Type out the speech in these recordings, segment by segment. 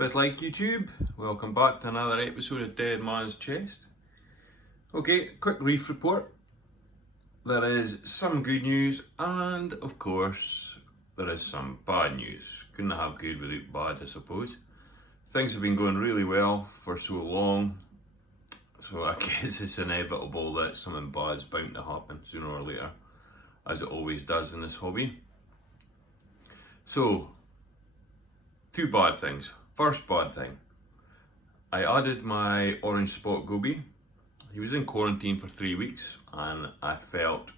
If it's like YouTube, welcome back to another episode of Dead Man's Chest. Okay, quick reef report. There is some good news and of course there is some bad news. Couldn't have good without bad, I suppose. Things have been going really well for so long, so I guess it's inevitable that something bad's bound to happen sooner or later, as it always does in this hobby. So, two bad things. First bad thing, I added my orange spot goby. He was in quarantine for 3 weeks and I felt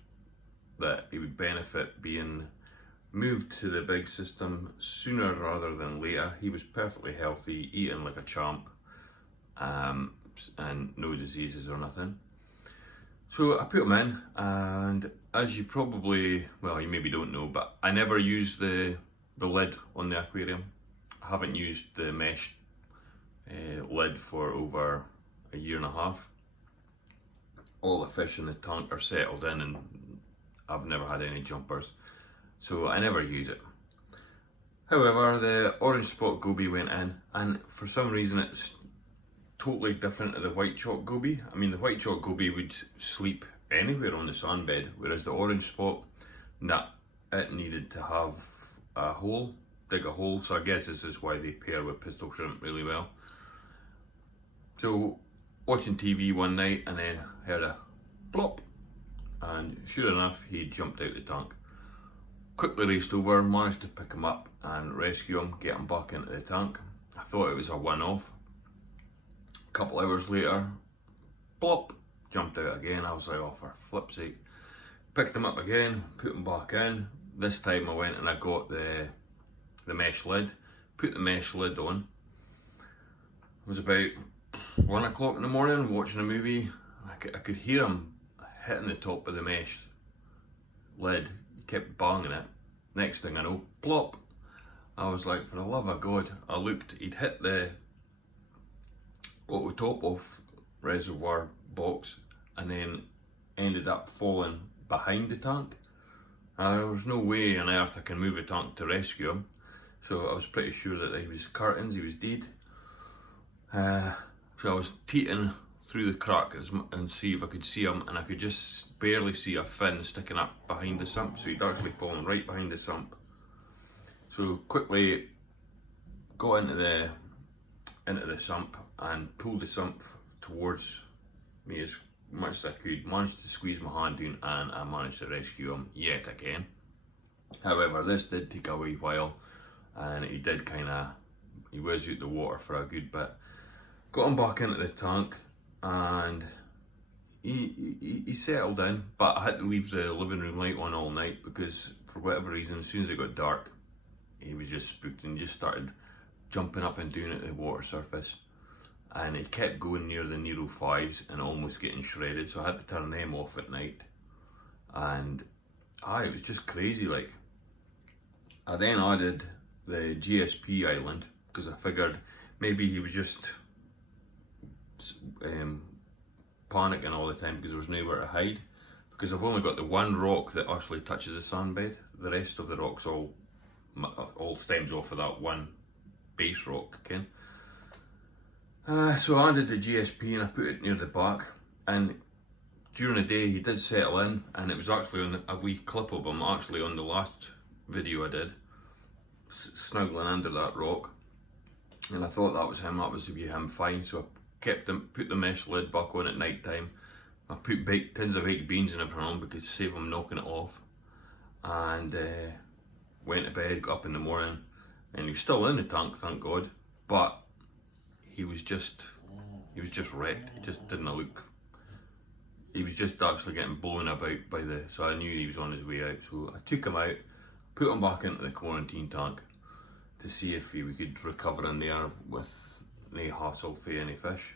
that he would benefit being moved to the big system sooner rather than later. He was perfectly healthy, eating like a champ, and no diseases or nothing. So I put him in, and as you probably, well, you maybe don't know, but I never use the lid on the aquarium. I haven't used the mesh lid for over a year and a half. All the fish in the tank are settled in and I've never had any jumpers, so I never use it. However, the orange spot goby went in, and for some reason it's totally different to the white chalk goby. I mean, the white chalk goby would sleep anywhere on the sand bed, whereas the orange spot, nah, it needed to have a hole, dig a hole. So I guess this is why they pair with pistol shrimp really well. So watching TV one night and then heard a plop, and sure enough he jumped out the tank. Quickly raced over, managed to pick him up and rescue him, get him back into the tank. I thought it was a one-off. A couple hours later, plop, jumped out again. I was like, oh, for flip's sake. Picked him up again, put him back in. This time I went and I got the mesh lid, put the mesh lid on. It was about 1 o'clock in the morning, watching a movie. I could hear him hitting the top of the mesh lid. He kept banging it. Next thing I know, plop. I was like, for the love of God. I looked, he'd hit the auto top off reservoir box and then ended up falling behind the tank. There was no way on earth I can move a tank to rescue him, so I was pretty sure that he was curtains, he was dead. So I was teeting through the crack and see if I could see him, and I could just barely see a fin sticking up behind the sump, so he'd actually fallen right behind the sump. So quickly got into the sump and pulled the sump towards me as much as I could, managed to squeeze my hand in, and I managed to rescue him yet again. However, this did take a wee while, and he was out the water for a good bit. Got him back into the tank and he settled in, but I had to leave the living room light on all night because for whatever reason, as soon as it got dark, he was just spooked and just started jumping up and down at the water surface. And it kept going near the Nero 5s and almost getting shredded, so I had to turn them off at night. And it was just crazy. Like, I then added the GSP island because I figured maybe he was just panicking all the time because there was nowhere to hide. Because I've only got the one rock that actually touches the sand bed. The rest of the rocks all stems off of that one base rock, okay? So I added the GSP and I put it near the back, and during the day he did settle in, and it was actually on a wee clip of him actually on the last video I did, snuggling under that rock, and I thought that was him, that was to be him fine. So I kept him, put the mesh lid back on at night time. I put tins of baked beans and everything on because save him knocking it off, and went to bed, got up in the morning, and he was still in the tank, thank God, but he was just wrecked. He just didn't look, he was just actually getting blown about by so I knew he was on his way out. So I took him out, put him back into the quarantine tank to see if we could recover in there with no hassle for any fish.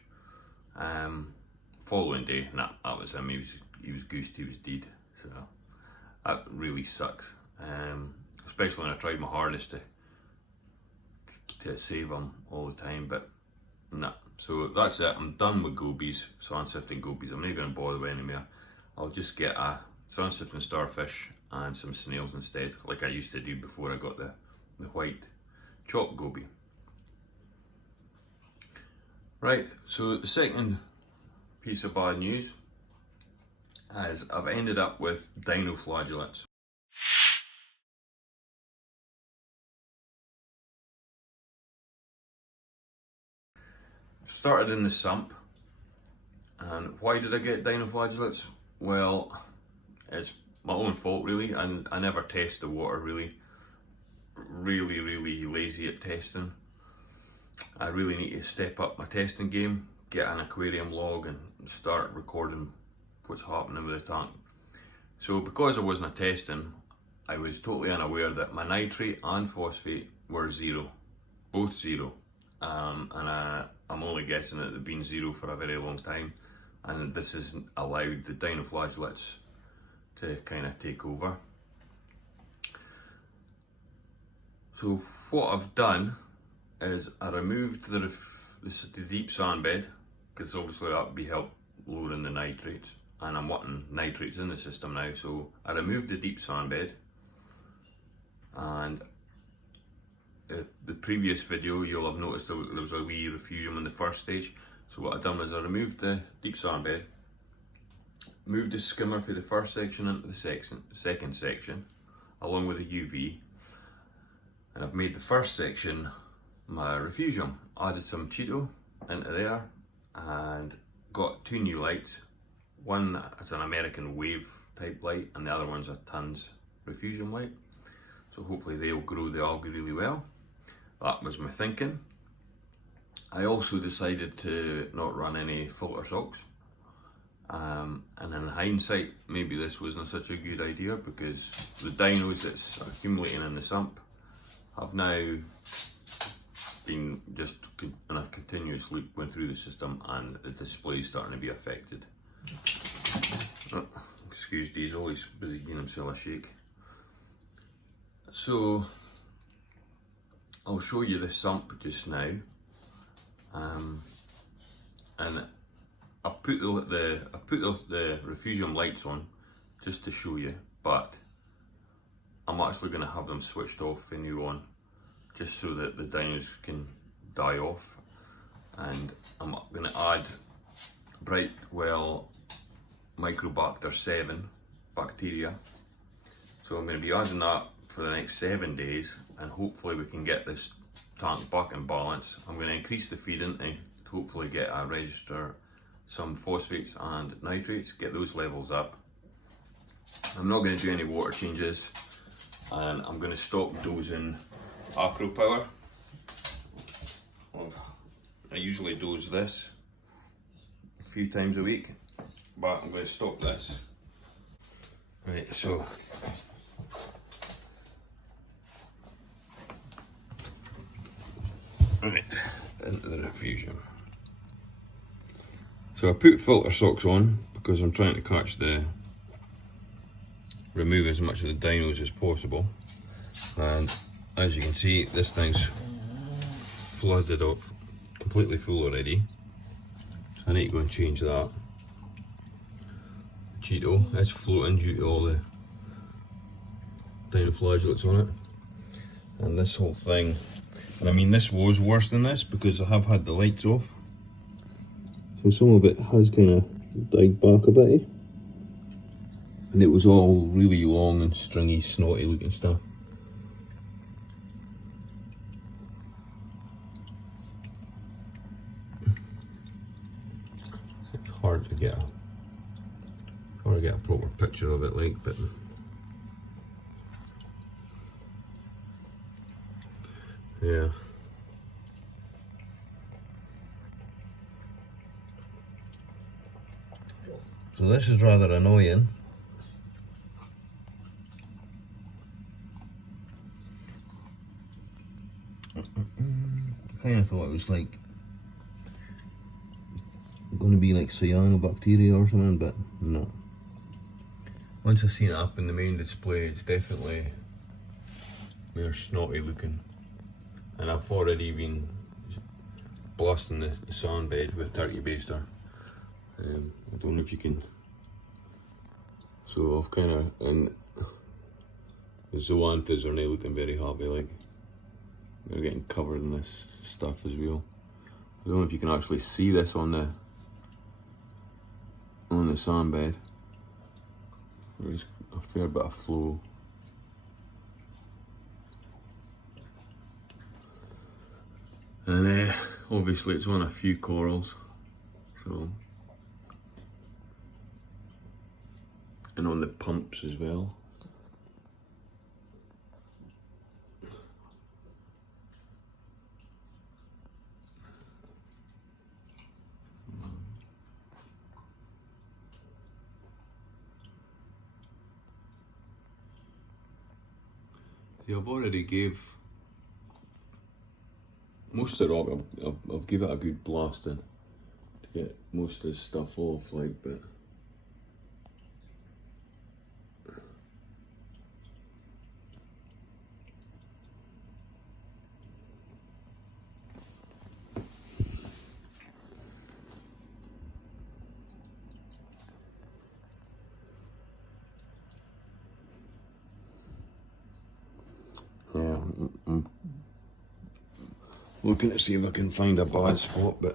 Following day, nah, that was him. He was goosed, he was dead. So that really sucks. Especially when I tried my hardest to save him all the time, but nah. So that's it, I'm done with gobies, sand sifting gobies. I'm not going to bother with any more. I'll just get a sand sifting starfish and some snails instead, like I used to do before I got the white chalk goby. Right, so the second piece of bad news is I've ended up with dinoflagellates. Started in the sump, and why did I get dinoflagellates? Well, it's my own fault really, and I never test the water really. Really lazy at testing. I really need to step up my testing game, get an aquarium log and start recording what's happening with the tank. So because I wasn't testing, I was totally unaware that my nitrate and phosphate were zero, both zero. And I'm only guessing that they've been zero for a very long time, and this has allowed the dinoflagellates to kind of take over. So what I've done is I removed the deep sand bed, because obviously that would be help lowering the nitrates, and I'm wanting nitrates in the system now. So I removed the deep sand bed, and the previous video you'll have noticed there was a wee refugium in the first stage. So what I've done was I removed the deep sand bed, moved the skimmer for the first section into the second section along with the UV, and I've made the first section my refugium. Added some Cheeto into there and got two new lights. One is an American wave type light and the other one's a tons refugium light. So hopefully they'll grow the algae really well. That was my thinking. I also decided to not run any filter socks. And in hindsight, maybe this wasn't such a good idea, because the dinos that's accumulating in the sump have now been just in a continuous loop going through the system, and the display is starting to be affected. Oh, excuse Diesel, he's busy giving himself a shake. So I'll show you the sump just now, and I've put the refugium lights on just to show you, but I'm actually going to have them switched off and new on, just so that the dinos can die off. And I'm going to add Brightwell Microbacter 7 bacteria. So I'm going to be adding that for the next 7 days, and hopefully we can get this tank back in balance. I'm going to increase the feeding to hopefully get a register some phosphates and nitrates, get those levels up. I'm not going to do any water changes, and I'm going to stop dosing Acro Power. I usually dose this a few times a week, but I'm going to stop this. Right, so right into the refugium. So I put filter socks on because I'm trying to remove as much of the dinos as possible. And as you can see, this thing's flooded up, completely full already. So I need to go and change that. Cheeto, it's floating due to all the dinoflagellates on it. And this whole thing, and I mean this was worse than this because I have had the lights off. So some of it has kind of died back a bit, and it was all really long and stringy, snotty looking stuff. It's hard to get a proper picture of it, like, but yeah. So this is rather annoying. I kind of thought it was like going to be like cyanobacteria or something, but no. Once I seen it up in the main display, it's definitely more snotty looking, and I've already been blasting the sand bed with turkey baster. I don't know if you can. So I've kind of, and the zoanthus are now looking very happy, like they're getting covered in this stuff as well. I don't know if you can actually see this on the sand bed. There's a fair bit of flow. And obviously it's on a few corals, so, and on the pumps as well. See, I've already gave most of the rock, I've give it a good blasting to get most of this stuff off, like, but yeah, I'm looking to see if I can find a bad spot, but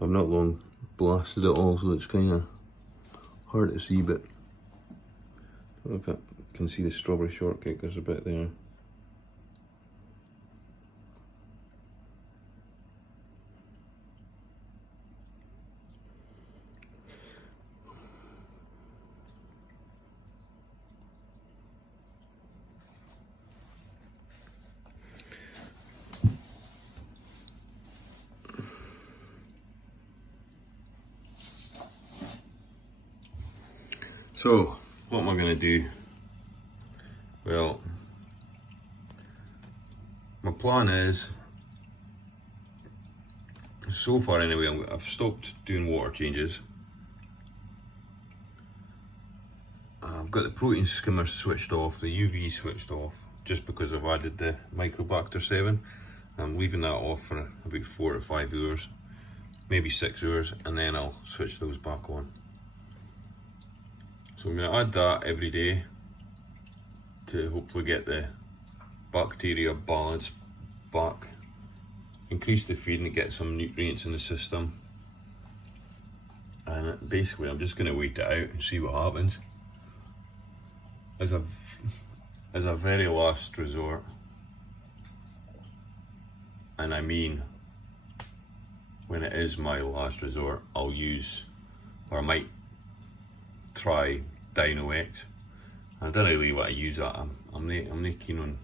I've not long blasted it all, so it's kind of hard to see, but I don't know if I can see the strawberry shortcake, there's a bit there. So, what am I going to do? Well, my plan is, so far anyway, I've stopped doing water changes. I've got the protein skimmer switched off, the UV switched off, just because I've added the Microbacter 7. I'm leaving that off for about 4 to 5 hours, maybe 6 hours, and then I'll switch those back on. So I'm going to add that every day to hopefully get the bacteria balance back, increase the feed and get some nutrients in the system. And basically I'm just going to wait it out and see what happens. As a very last resort, and I mean when it is my last resort, I'll use, or I might try DinoX. I don't really want to use that. I'm not keen on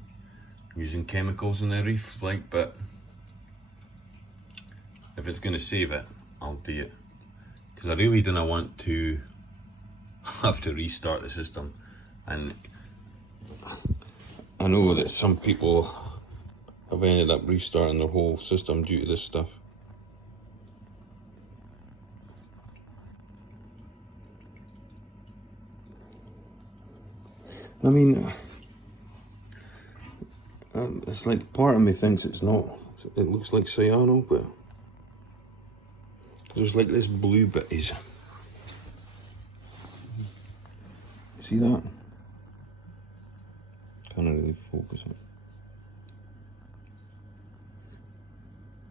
using chemicals in the reef, like, but if it's going to save it, I'll do it, because I really don't want to have to restart the system. And I know that some people have ended up restarting their whole system due to this stuff. I mean, it's like part of me thinks it's not. It looks like cyano, but there's like this blue bit is. See that? Can't really focus it.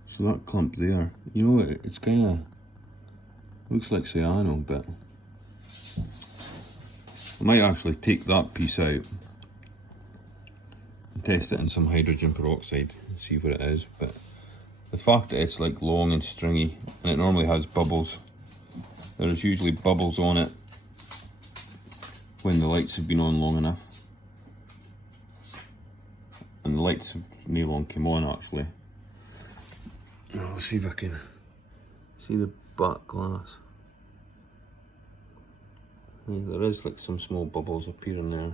So that clump there, you know, it's kind of looks like cyano, but I might actually take that piece out and test it in some hydrogen peroxide and see what it is. But the fact that it's like long and stringy, and it normally has bubbles, there's usually bubbles on it when the lights have been on long enough. And the lights have no long come on actually. I'll see if I can see the back glass. Yeah, there is like some small bubbles appearing there.